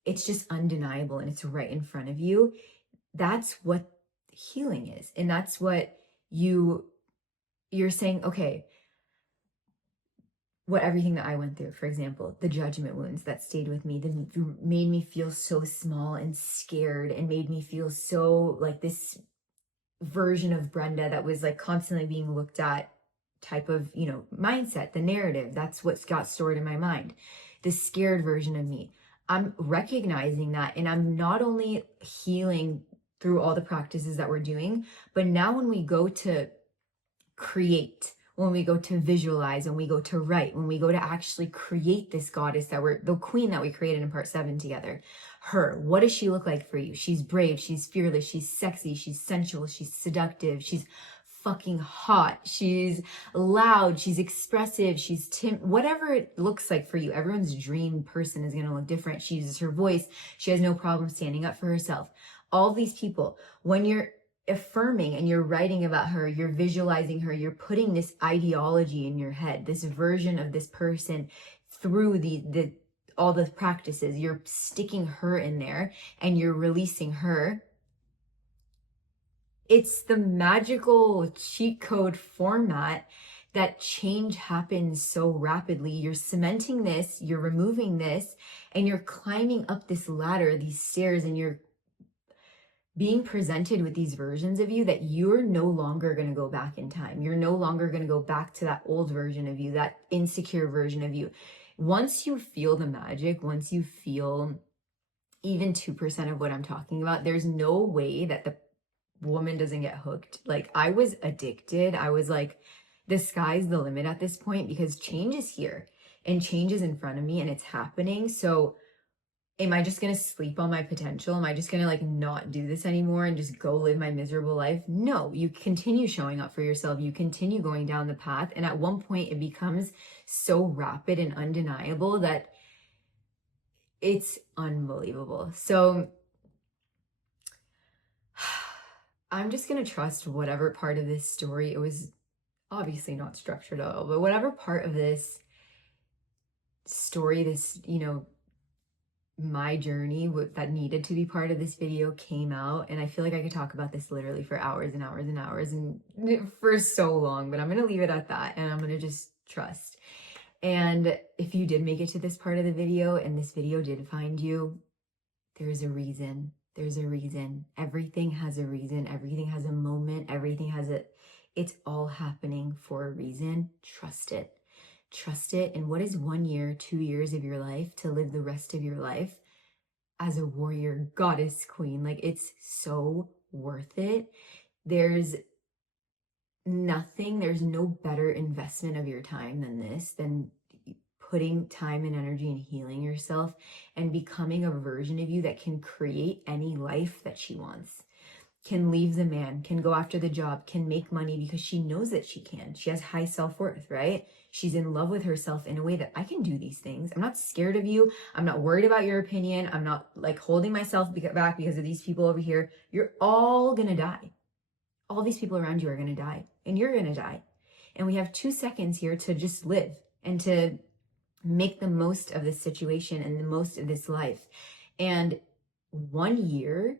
it's just undeniable and it's right in front of you. That's what healing is. And that's what you're saying, okay, what everything that I went through, for example, the judgment wounds that stayed with me, that made me feel so small and scared, and made me feel so like this version of Brenda that was like constantly being looked at type of, mindset, the narrative. That's what's got stored in my mind. The scared version of me. I'm recognizing that, and I'm not only healing through all the practices that we're doing, but now when we go to create, when we go to visualize, when we go to write, when we go to actually create this goddess the queen that we created in part 7 together, what does she look like for you? She's brave, she's fearless, she's sexy, she's sensual, she's seductive, she's fucking hot, she's loud, she's expressive, she's whatever it looks like for you. Everyone's dream person is going to look different. She uses her voice. She has no problem standing up for herself. All these people, when you're affirming and you're writing about her, you're visualizing her, you're putting this ideology in your head, this version of this person through all the practices, you're sticking her in there and you're releasing her. It's the magical cheat code format that change happens so rapidly. You're cementing this, you're removing this, and you're climbing up this ladder, these stairs, and you're being presented with these versions of you that you're no longer going to go back in time. You're no longer going to go back to that old version of you, that insecure version of you. Once you feel the magic, once you feel even 2% of what I'm talking about, there's no way that the woman doesn't get hooked. Like, I was addicted. I was like, the sky's the limit at this point, because change is here and change is in front of me and it's happening. So am I just going to sleep on my potential? Am I just going to like not do this anymore and just go live my miserable life? No, you continue showing up for yourself. You continue going down the path. And at one point it becomes so rapid and undeniable that it's unbelievable. So I'm just going to trust whatever part of this story, it was obviously not structured at all, but whatever part of this story, this, my journey that needed to be part of this video came out. And I feel like I could talk about this literally for hours and hours and hours and for so long, but I'm going to leave it at that. And I'm going to just trust. And if you did make it to this part of the video and this video did find you, there's a reason. There's a reason. Everything has a reason. Everything has a moment. It's all happening for a reason. Trust it. Trust it. And what is 1 year, 2 years of your life to live the rest of your life as a warrior, goddess, queen? Like, it's so worth it. There's no better investment of your time than putting time and energy in healing yourself and becoming a version of you that can create any life that she wants, can leave the man, can go after the job, can make money because she knows that she can. She has high self-worth, right? She's in love with herself in a way that I can do these things. I'm not scared of you. I'm not worried about your opinion. I'm not like holding myself back because of these people over here. You're all gonna die. All these people around you are gonna die, and you're gonna die. And we have 2 seconds here to just live and to make the most of this situation and the most of this life. And 1 year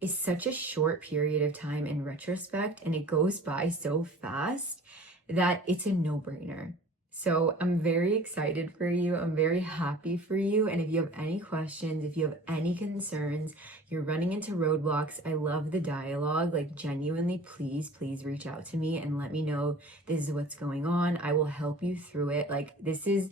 is such a short period of time in retrospect, and it goes by so fast that it's a no-brainer. So I'm very excited for you. I'm very happy for you. And if you have any questions, if you have any concerns, you're running into roadblocks, I love the dialogue. Like, genuinely, please reach out to me and let me know this is what's going on. I will help you through it. Like, this is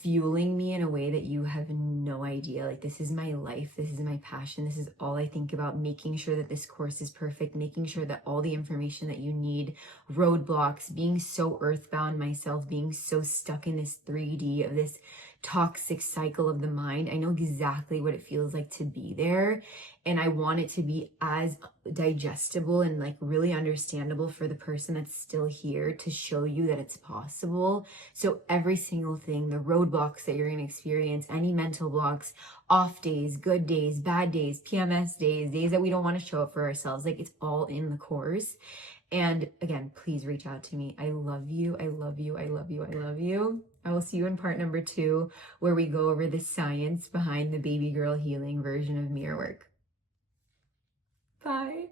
fueling me in a way that you have no idea. Like, this is my life, this is my passion, this is all I think about, making sure that this course is perfect, making sure that all the information that you need, roadblocks, being so earthbound myself, being so stuck in this 3D of this toxic cycle of the mind. I know exactly what it feels like to be there, and I want it to be as digestible and like really understandable for the person that's still here, to show you that it's possible. So every single thing, the roadblocks that you're going to experience, any mental blocks, off days, good days, bad days, PMS days, days that we don't want to show up for ourselves, like, it's all in the course. And again, please reach out to me. I love you. I love you. I love you. I love you. I will see you in part number 2, where we go over the science behind the baby girl healing version of mirror work. Bye.